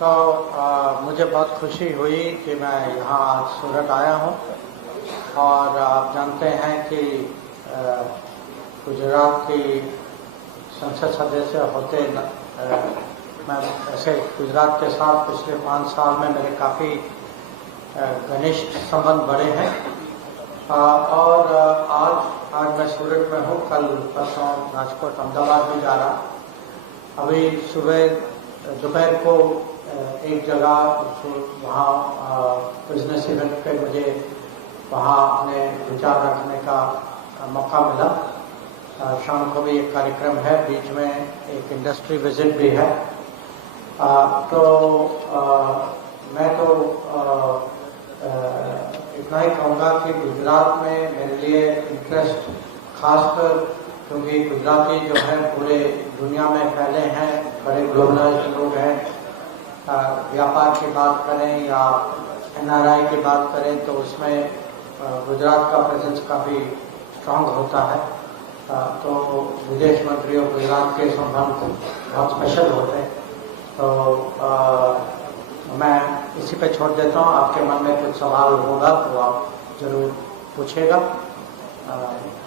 तो मुझे बहुत खुशी हुई कि मैं यहाँ आज सूरत आया हूँ। और आप जानते हैं कि गुजरात की संसद सदस्य होते मैं ऐसे गुजरात के साथ पिछले 5 साल में मेरे काफ़ी घनिष्ठ संबंध बढ़े हैं। और आज मैं सूरत में हूँ, कल परसों राजकोट अहमदाबाद भी जा रहा। अभी सुबह दोपहर को एक जगह वहाँ बिजनेस इवेंट पे मुझे वहाँ अपने विचार रखने का मौका मिला। शाम को भी एक कार्यक्रम है, बीच में एक इंडस्ट्री विजिट भी है। मैं तो इतना ही कहूँगा कि गुजरात में मेरे लिए इंटरेस्ट खासकर क्योंकि गुजराती जो है पूरे दुनिया में फैले हैं, बड़े ग्लोबलाइज्ड लोग हैं। व्यापार की बात करें या NRI की बात करें तो उसमें गुजरात का प्रेजेंस काफ़ी स्ट्रांग होता है। तो विदेश मंत्री और गुजरात के संबंध बहुत स्पेशल होते हैं। तो मैं इसी पे छोड़ देता हूँ। आपके मन में कुछ सवाल होगा तो आप जरूर पूछेगा।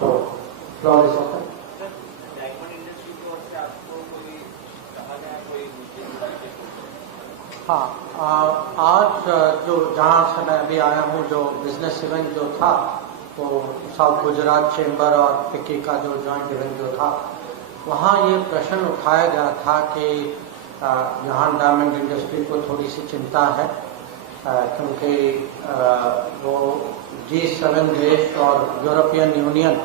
तो फ्लोर इज ओपन। हाँ, आज जो जहाँ से मैं अभी आया हूँ, जो बिजनेस इवेंट जो था वो साउथ गुजरात चेंबर और फिक्की का जो जॉइंट इवेंट जो था, वहाँ ये प्रश्न उठाया गया था कि यहाँ डायमंड इंडस्ट्री को थोड़ी सी चिंता है क्योंकि वो G7 देश और यूरोपियन यूनियन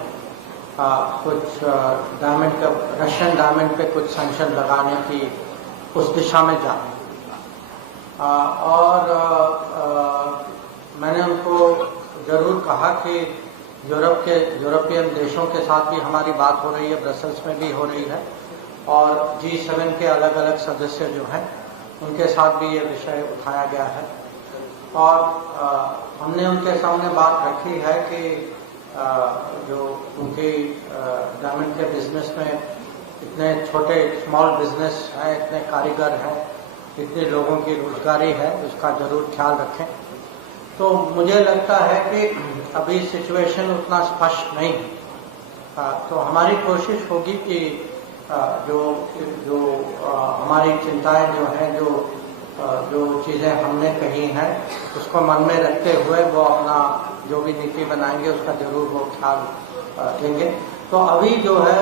कुछ डायमंड का रशियन डायमंड पे कुछ सैंक्शन लगाने की उस दिशा में जा रहे हैं। और मैंने उनको जरूर कहा कि यूरोपियन देशों के साथ भी हमारी बात हो रही है, ब्रसेल्स में भी हो रही है, और G7 के अलग अलग सदस्य जो हैं उनके साथ भी ये विषय उठाया गया है। और हमने उनके सामने बात रखी है कि जो उनके डायमंड के बिजनेस में इतने छोटे स्मॉल बिजनेस हैं, इतने कारीगर हैं, इतने लोगों की रोजगारी है, उसका जरूर ख्याल रखें। तो मुझे लगता है कि अभी सिचुएशन उतना स्पष्ट नहीं है। तो हमारी कोशिश होगी कि जो हमारी चिंताएं जो हैं, जो चीज़ें हमने कही हैं, उसको मन में रखते हुए वो अपना जो भी नीति बनाएंगे उसका जरूर वो ख्याल देंगे। तो अभी जो है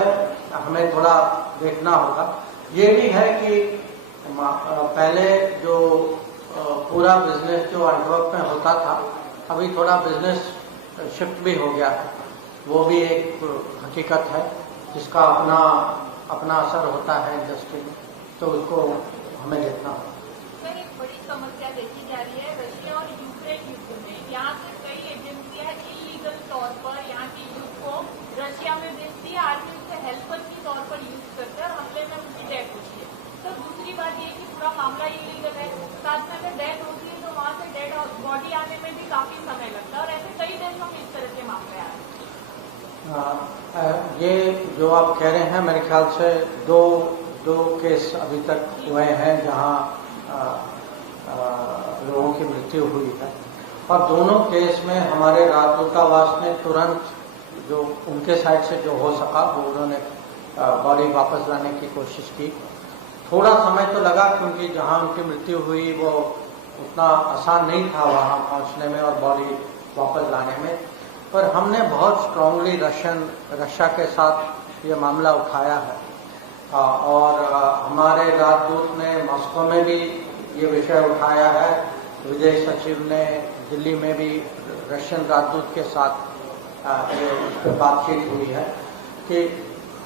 हमें थोड़ा देखना होगा। ये भी है कि पहले जो पूरा बिजनेस जो एंटवर्प में होता था, अभी थोड़ा बिजनेस शिफ्ट भी हो गया है। वो भी एक हकीकत है जिसका अपना असर होता है इंडस्ट्री में, तो उसको हमें देखना होगा। एक बड़ी समस्या देखी जा रही है रशिया और यूक्रेन युद्ध में। यहाँ से कई एजेंसियां इलीगल तौर पर यहाँ की यूथ को रशिया में भेजती है, आर्मी उसे हेल्पर के तौर पर यूज करते हैं और हमले में उनकी डेथ होती है। तो दूसरी बात ये कि पूरा मामला इलीगल है, साथ में अगर डेथ होती है तो वहाँ से डेड बॉडी आने में भी काफी समय लगता है, और ऐसे कई देशों में इस तरह के मामले आ रहे हैं। ये जो आप कह रहे हैं, मेरे ख्याल से दो केस अभी तक हुए हैं जहाँ लोगों की मृत्यु हुई है, और दोनों केस में हमारे राजदूतावास ने तुरंत जो उनके साइड से जो हो सका वो उन्होंने बॉडी वापस लाने की कोशिश की। थोड़ा समय तो लगा क्योंकि जहां उनकी मृत्यु हुई वो उतना आसान नहीं था वहां पहुंचने में और बॉडी वापस लाने में, पर हमने बहुत स्ट्रांगली रशिया के साथ ये मामला उठाया है। और हमारे राजदूत ने मॉस्को में भी ये विषय उठाया है, विदेश सचिव ने दिल्ली में भी रशियन राजदूत के साथ इस पर बातचीत हुई है कि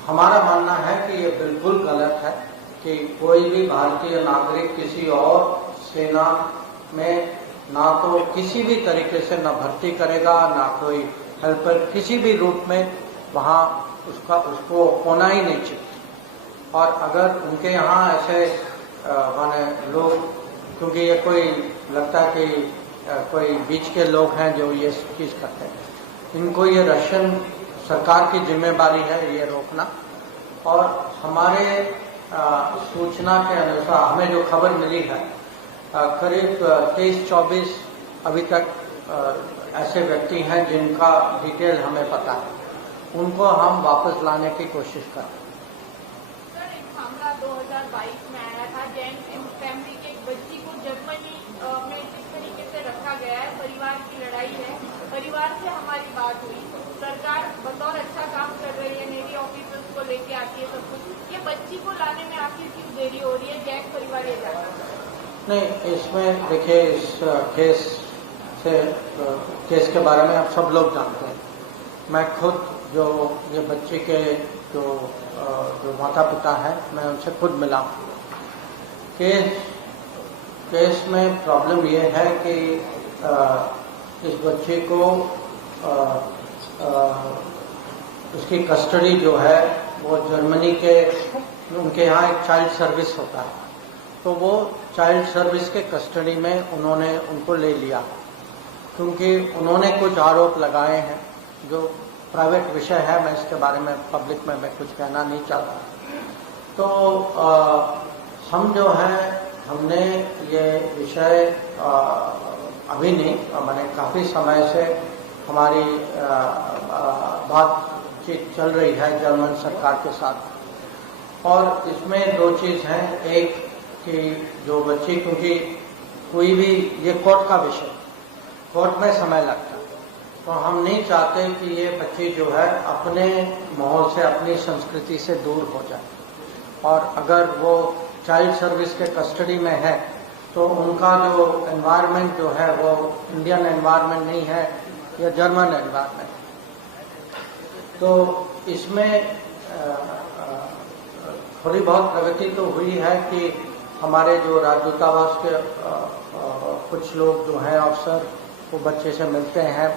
हमारा मानना है कि ये बिल्कुल गलत है कि कोई भी भारतीय नागरिक किसी और सेना में ना तो किसी भी तरीके से न भर्ती करेगा, ना कोई हेल्पर किसी भी रूप में वहाँ उसको होना ही नहीं चाहिए। और अगर उनके यहाँ ऐसे माने लोग, क्योंकि ये कोई लगता है कि कोई बीच के लोग हैं जो ये चीज़ करते हैं, इनको ये रशियन सरकार की जिम्मेदारी है ये रोकना। और हमारे सूचना के अनुसार हमें जो खबर मिली है करीब 23-24 अभी तक ऐसे व्यक्ति हैं जिनका डिटेल हमें पता है, उनको हम वापस लाने की कोशिश करें। सर, एक मामला 2022 में आया था, जैन फैमिली के एक बच्ची को जर्मनी में जिस तरीके से रखा गया है, परिवार की लड़ाई है, परिवार से हमारी बात हुई, सरकार बतौर अच्छा काम कर रही है, नेवी ऑफिसर्स को लेके आती है सब कुछ, ये बच्ची को लाने में आखिर क्यों देरी हो रही है? जैन परिवार ये जाता है। नहीं, इसमें देखिए, इस केस के बारे में आप सब लोग जानते हैं। मैं खुद जो ये बच्चे के जो माता पिता हैं, मैं उनसे खुद मिला। केस में प्रॉब्लम ये है कि इस बच्चे को उसकी कस्टडी जो है वो जर्मनी के, उनके यहाँ एक चाइल्ड सर्विस होता है, तो वो चाइल्ड सर्विस के कस्टडी में उन्होंने उनको ले लिया, क्योंकि उन्होंने कुछ आरोप लगाए हैं जो प्राइवेट विषय है, मैं इसके बारे में पब्लिक में मैं कुछ कहना नहीं चाहता। तो हम जो हैं, हमने ये विषय अभी नहीं, मैंने काफ़ी समय से हमारी बातचीत चल रही है जर्मन सरकार के साथ, और इसमें दो चीज़ हैं। एक कि जो बच्ची, क्योंकि कोई भी ये कोर्ट का विषय, कोर्ट में समय लगता है, तो हम नहीं चाहते कि ये बच्ची जो है अपने माहौल से, अपनी संस्कृति से दूर हो जाए, और अगर वो चाइल्ड सर्विस के कस्टडी में है तो उनका जो एनवायरनमेंट जो है वो इंडियन एनवायरनमेंट नहीं है, या जर्मन एनवायरनमेंट। तो इसमें थोड़ी बहुत प्रगति तो हुई है कि हमारे जो राजदूतावास के कुछ लोग जो हैं अफसर, वो बच्चे से मिलते हैं,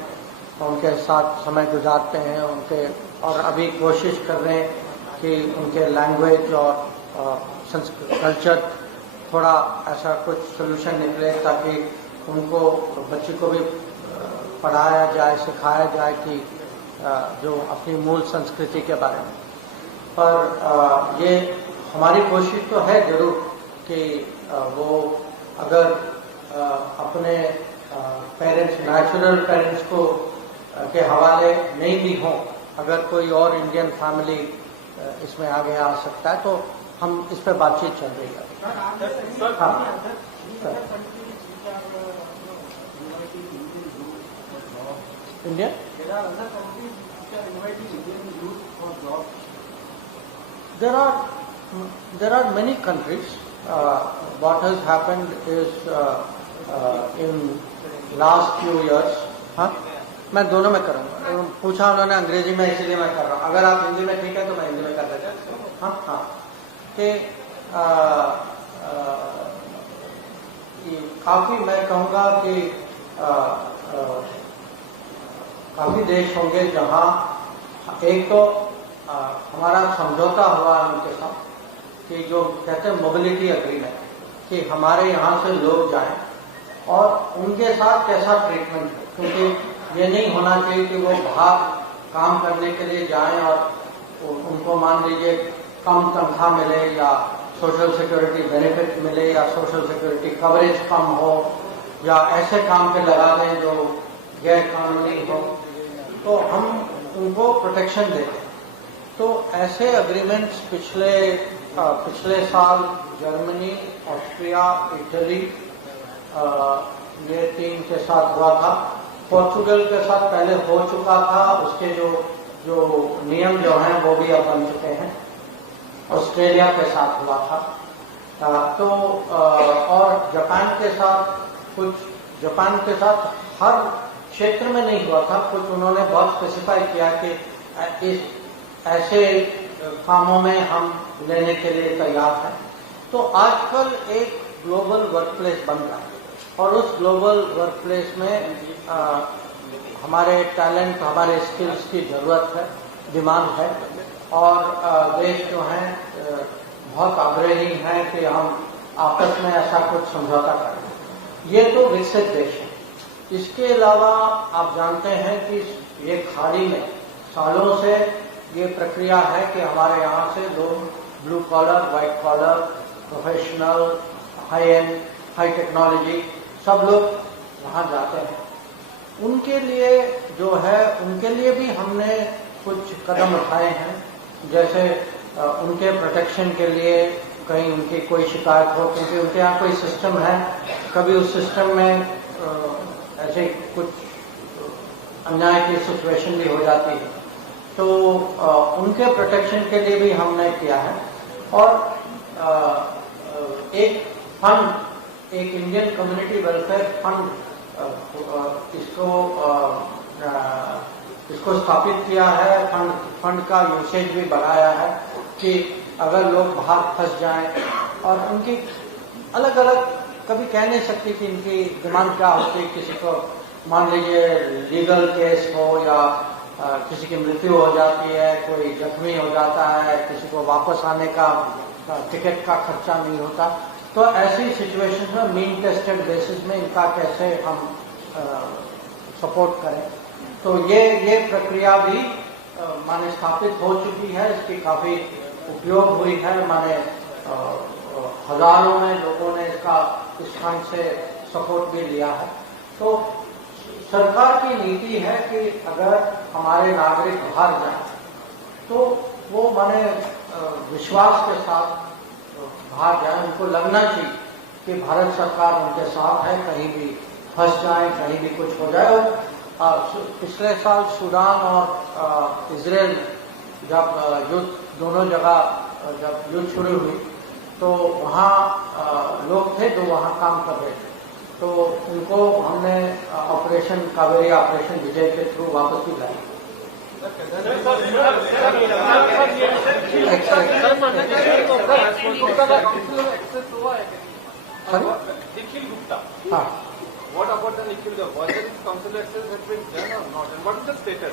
उनके साथ समय गुजारते हैं, और अभी कोशिश कर रहे हैं कि उनके लैंग्वेज और कल्चर थोड़ा ऐसा कुछ सोल्यूशन निकले, ताकि उनको, बच्चे को भी पढ़ाया जाए, सिखाया जाए कि जो अपनी मूल संस्कृति के बारे में। पर ये हमारी कोशिश तो है जरूर कि वो अगर अपने पेरेंट्स, नेचुरल पेरेंट्स को के हवाले नहीं भी हों, अगर कोई और इंडियन फैमिली इसमें आगे आ सकता है, तो हम इस पर बातचीत चल रही है। हाँ, India there are many countries. What has happened is in last few years, हाँ, मैं दोनों में करूँगा। पूछा उन्होंने अंग्रेजी में, इसलिए मैं कर रहा हूँ। अगर आप हिंदी में ठीक है तो मैं हिंदी में कर देता हूँ। हाँ हाँ, कि काफ़ी, मैं कहूँगा कि काफ़ी देश होंगे जहाँ एक तो हमारा समझौता हुआ उनके साथ कि जो कहते हैं मोबिलिटी एग्रीमेंट, कि हमारे यहाँ से लोग जाएं और उनके साथ कैसा ट्रीटमेंट हो, क्योंकि ये नहीं होना चाहिए कि वो बाहर काम करने के लिए जाएं और उनको मान लीजिए कम तनख्वाह मिले, या सोशल सिक्योरिटी बेनिफिट मिले, या सोशल सिक्योरिटी कवरेज कम हो, या ऐसे काम पे लगा दें जो गैर कानूनी हो, तो हम उनको प्रोटेक्शन देते हैं। तो ऐसे एग्रीमेंट्स पिछले साल जर्मनी, ऑस्ट्रिया, इटली, ये तीन के साथ हुआ था। पोर्चुगल के साथ पहले हो चुका था, उसके जो नियम जो हैं वो भी अब बन चुके हैं। ऑस्ट्रेलिया के साथ हुआ था, तो और जापान के साथ हर क्षेत्र में नहीं हुआ था, कुछ उन्होंने बहुत स्पेसिफाई किया कि इस ऐसे कामों में हम लेने के लिए तैयार हैं। तो आजकल एक ग्लोबल वर्कप्लेस बन रहा है, और उस ग्लोबल वर्कप्लेस में हमारे टैलेंट, हमारे स्किल्स की जरूरत है, डिमांड है, और देश जो हैं बहुत आग्रही हैं कि हम आपस में ऐसा कुछ समझौता करें। ये तो विकसित देश है। इसके अलावा आप जानते हैं कि ये खाड़ी में सालों से ये प्रक्रिया है कि हमारे यहाँ से लोग blue collar, white collar, professional, high end high technology, सब लोग वहाँ जाते हैं। उनके लिए जो है, उनके लिए भी हमने कुछ कदम उठाए हैं, जैसे उनके प्रोटेक्शन के लिए कहीं उनकी कोई शिकायत हो, क्योंकि उनके यहाँ कोई सिस्टम है, कभी उस सिस्टम में ऐसे कुछ अन्याय की सिचुएशन भी हो जाती है, तो उनके प्रोटेक्शन के लिए भी हमने किया है। और एक फंड, एक इंडियन कम्युनिटी वेलफेयर फंड, इसको स्थापित किया है। फंड का यूसेज भी बढ़ाया है कि अगर लोग बाहर फंस जाएं, और उनकी अलग अलग, कभी कह नहीं सकती कि इनकी डिमांड क्या होती। किसी को मान लीजिए लीगल केस हो, या किसी की मृत्यु हो जाती है, कोई जख्मी हो जाता है, किसी को वापस आने का टिकट का खर्चा नहीं होता, तो ऐसी सिचुएशन में मीन टेस्टेड बेसिस में इनका कैसे हम सपोर्ट करें। तो ये प्रक्रिया भी माने स्थापित हो चुकी है, इसकी काफी उपयोग हुई है। माने हजारों में लोगों ने इसका इस फंड से सपोर्ट भी लिया है। तो सरकार की नीति है कि अगर हमारे नागरिक बाहर जाए तो वो माने विश्वास के साथ बाहर जाए, उनको लगना चाहिए कि भारत सरकार उनके साथ है, कहीं भी फंस जाए, कहीं भी कुछ हो जाए। और पिछले साल सूडान और इजराइल जब युद्ध, दोनों जगह जब युद्ध शुरू हुई, तो वहाँ लोग थे जो वहाँ काम कर रहे थे, तो उनको हमने ऑपरेशन कावेरी, ऑपरेशन विजय के थ्रू वापस भी लाए। निखिल गुप्ता, हाँ, what about the Nikhil Gupta? Was it consular access has been done or not? And what is the status?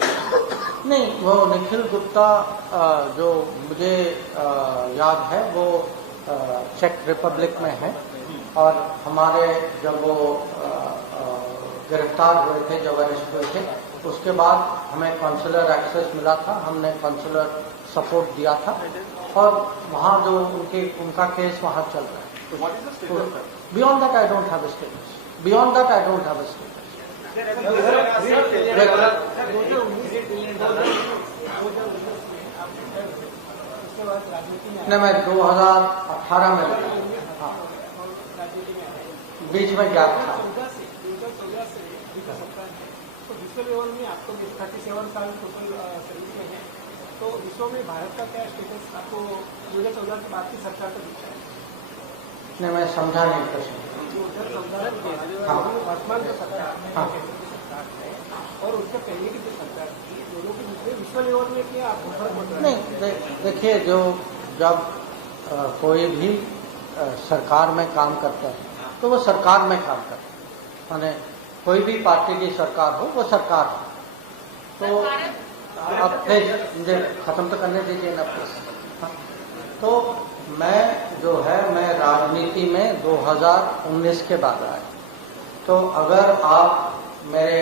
नहीं, वो निखिल गुप्ता जो मुझे याद है वो चेक रिपब्लिक में है, और हमारे जब वो गिरफ्तार हुए थे, जब अरेस्ट हुए थे, उसके बाद हमें कॉन्सुलर एक्सेस मिला था, हमने कॉन्सुलर सपोर्ट दिया था, और वहाँ जो उनका केस वहाँ चल रहा है। What is the status? Beyond that I don't have a status. Beyond that, I don't have a status. नहीं, मैं 2018 में लगा, हाँ, बीच में गैप था। तो विश्व लेवल में आपको 37 साल टोटल सर्विस में है, तो विश्व में भारत का क्या स्टेटस आपको 2014 के बाद की सरकार को दिखता है? नहीं, मैं समझा नहीं प्रश्न। वर्तमान जो सरकार है और उसके पहले की जो सरकार थी, दोनों के बीच में विश्व लेवल में क्या आपको फर्क होता है? नहीं, देखिए, जब कोई भी सरकार में काम करता है तो वो सरकार में काम करता है, माने कोई भी पार्टी की सरकार हो, वो सरकार हो। तो अब मुझे खत्म तो करने दीजिए ना प्लीज। तो मैं राजनीति में 2019 के बाद आया, तो अगर आप मेरे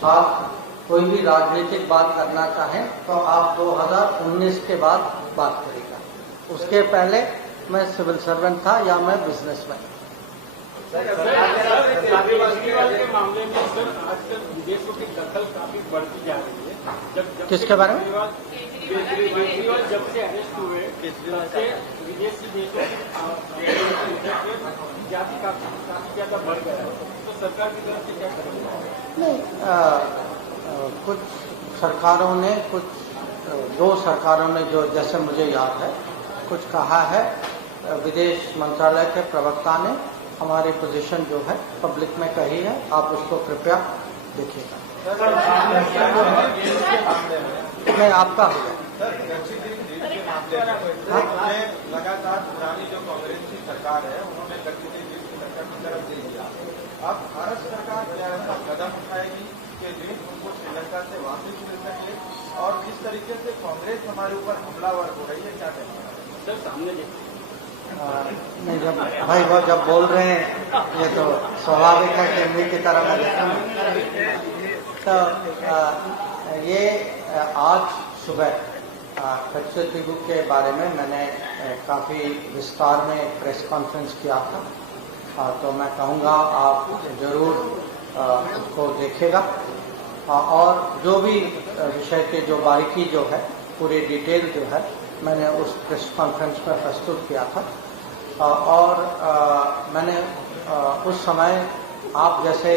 साथ कोई भी राजनीतिक बात करना चाहें तो आप 2019 के बाद बात करेगा। उसके पहले मैं सिविल सर्वेंट था या मैं बिजनेसमैन। केजरीवाल के मामले में सर आजकल विदेशों की दखल काफी बढ़ती जा रही है। किसके बारे में? केजरीवाल जब से अरेस्ट हुए, तब से विदेशी देशों की जाति काफी ज्यादा बढ़ गया है, तो सरकार की तरफ से क्या करेंगे? नहीं, कुछ सरकारों ने, दो सरकारों ने जो, जैसे मुझे याद है, कुछ कहा है। विदेश मंत्रालय के प्रवक्ता ने हमारी पोजीशन जो है पब्लिक में कही है, आप उसको कृपया देखिएगा। मैं आपका लगातार पुरानी जो कांग्रेस की सरकार है, उन्होंने गठबंधन की सरकार की तरफ दे दिया। अब भारत सरकार क्या ऐसा कदम उठाएगी कि देश उनको श्रीलंका से वापस मिल सके, और जिस तरीके से कांग्रेस हमारे ऊपर हमलावर हो रही है, क्या कहना है सर? सामने नहीं, जब बोल रहे हैं, ये तो स्वाभाविक है कि उन्हीं की तरह मैं देखूँ। तो ये आज सुबह लक्षद्वीप के बारे में मैंने काफ़ी विस्तार में प्रेस कॉन्फ्रेंस किया था, तो मैं कहूँगा आप जरूर उसको देखेगा और जो भी विषय के जो बारीकी जो है पूरी डिटेल जो है मैंने उस प्रेस कॉन्फ्रेंस में प्रस्तुत किया था और मैंने उस समय आप जैसे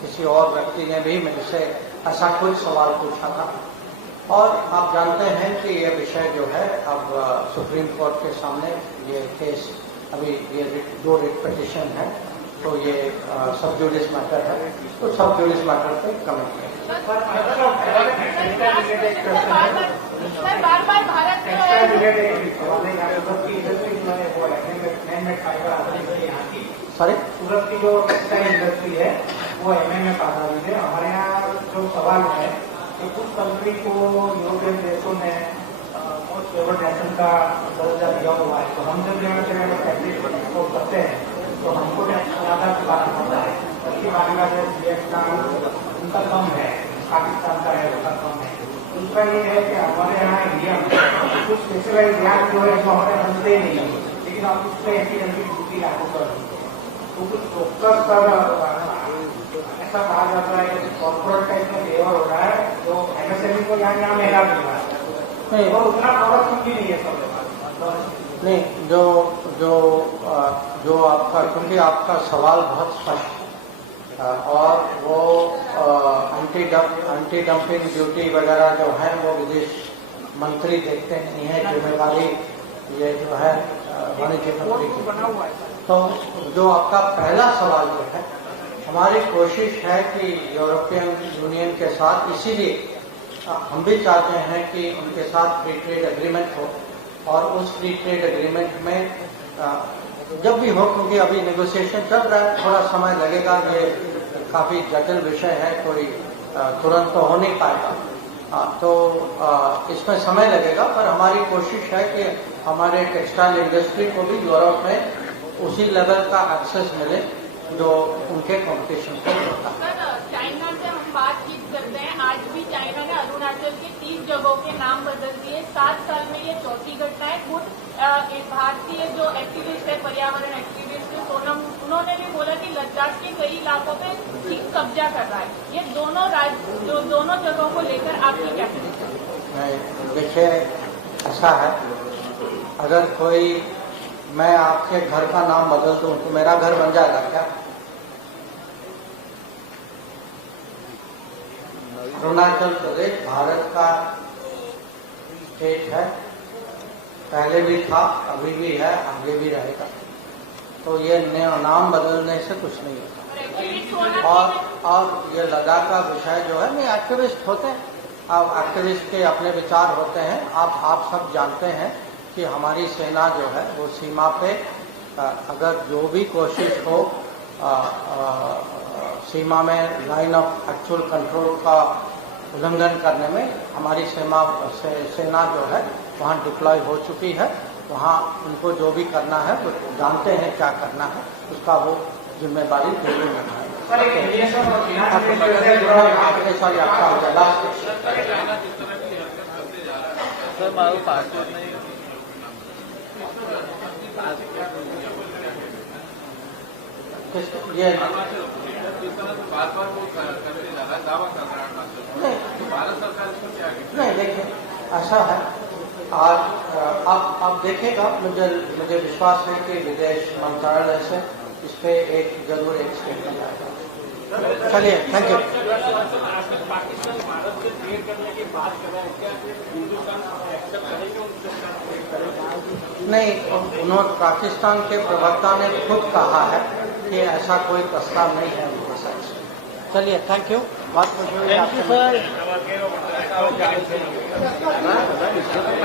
किसी और व्यक्ति ने भी मुझसे ऐसा कुछ सवाल पूछा था और आप जानते हैं कि ये विषय जो है अब सुप्रीम कोर्ट के सामने ये केस अभी ये 2 रिट पिटीशन है, तो ये सब जुडिस मैटर है, तो सब जुडिस मैटर पे कमेंट करें। बार-बार भारत सॉरी सूरत की जो टेक्सटाइल इंडस्ट्री है वो एमए में पास आ रही है। हमारे यहाँ जो सवाल है कि कुछ कंट्री को यूरोपियन देशों ने मोस्ट फेवर्ड नेशन का दर्जा दिया हुआ है, तो हम जब यहाँ से फैक्ट्री एक्सपोर्ट करते हैं तो हमको टैक्स ज़्यादा चुकाना पड़ता है, जबकि बांग्लादेश वियतनाम उनका कम है, पाकिस्तान का है उसका कम है। दूसरा ये है कि हमारे यहाँ इंडिया में कुछ स्पेशलाइज यहाँ जो है जो हमारे बनते ही नहीं है, लेकिन हम उस पर ऐसी जल्दी ड्यूटी लागू कर देते हैं। तो कुछ फोकस कर ऐसा कहा जाता है कि कॉर्पोरेट टाइप में बिहेवियर हो रहा है, जो एमएसएमई को यहाँ महंगा मिल रहा है और उतना प्रोडक्शन भी नहीं है सब नहीं। जो आपका, क्योंकि आपका सवाल बहुत स्पष्ट और वो एंटी डंपिंग ड्यूटी वगैरह जो है वो विदेश मंत्री देखते नहीं है, जिम्मेदारी ये जो है वाणिज्य मंत्री की बना हुआ है। तो जो आपका पहला सवाल जो है, हमारी कोशिश है कि यूरोपियन यूनियन के साथ, इसीलिए हम भी चाहते हैं कि उनके साथ फ्री ट्रेड एग्रीमेंट हो और उस फ्री ट्रेड एग्रीमेंट में जब भी हो, क्योंकि अभी नेगोशिएशन चल रहा है, थोड़ा समय लगेगा, ये काफी जटिल विषय है, कोई तुरंत तो हो नहीं पाएगा, तो इसमें समय लगेगा, पर हमारी कोशिश है कि हमारे टेक्सटाइल इंडस्ट्री को भी यूरोप में उसी लेवल का एक्सेस मिले जो उनके कॉम्पिटिशन को होता है। चाइना से हम बातचीत करते हैं, आज भी चाइना ने अरुणाचल के 30 जगहों के नाम बदल दिए। 7 साल में ये चौथी घटना है। खुद भारतीय जो एक्टिविस्ट है, पर्यावरण एक्टिविस्ट सोनम, उन्होंने भी बोला कि लद्दाख के कई इलाकों पे चीन कब्जा कर रहा है। ये दोनों जगहों को लेकर आपकी क्या कहना? देखिए, ऐसा है, अगर कोई मैं आपके घर का नाम बदल दूं तो मेरा घर बन जाएगा क्या? अरुणाचल प्रदेश भारत का स्टेट है, पहले भी था, अभी भी है, आगे भी रहेगा, तो ये नाम बदलने से कुछ नहीं होता। और ये लद्दाख का विषय जो है, नहीं, एक्टिविस्ट होते हैं, अब एक्टिविस्ट के अपने विचार होते हैं। आप सब जानते हैं कि हमारी सेना जो है वो सीमा पे अगर जो भी कोशिश हो सीमा में लाइन ऑफ एक्चुअल कंट्रोल का उल्लंघन करने में, हमारी सेना जो है वहाँ डिप्लॉय हो चुकी है। वहाँ उनको जो भी करना है वो जानते हैं क्या करना है, उसका वो जिम्मेदारी जरूर निभाएंगे। सर मारो पासपोर्ट नहीं ये बार-बार वो करते जा रहा है, दावा कर रहा है भारत सरकार इसको क्या नहीं। देखिए, ऐसा है, आज आप देखिएगा, मुझे विश्वास है कि विदेश मंत्रालय से इस पे जरूर एक स्टेटमेंट आएगा। चलिए, थैंक यू। पाकिस्तान भारत से ट्रेड करने की बात कर रहा है, क्या हिंदुस्तान एक्सेप्ट करेंगे उनसे? नहीं, उन्होंने पाकिस्तान के प्रवक्ता ने खुद कहा है कि ऐसा कोई प्रस्ताव नहीं है उनके साथ। चलिए, थैंक यू। बहुत खुशी हुई आपसे।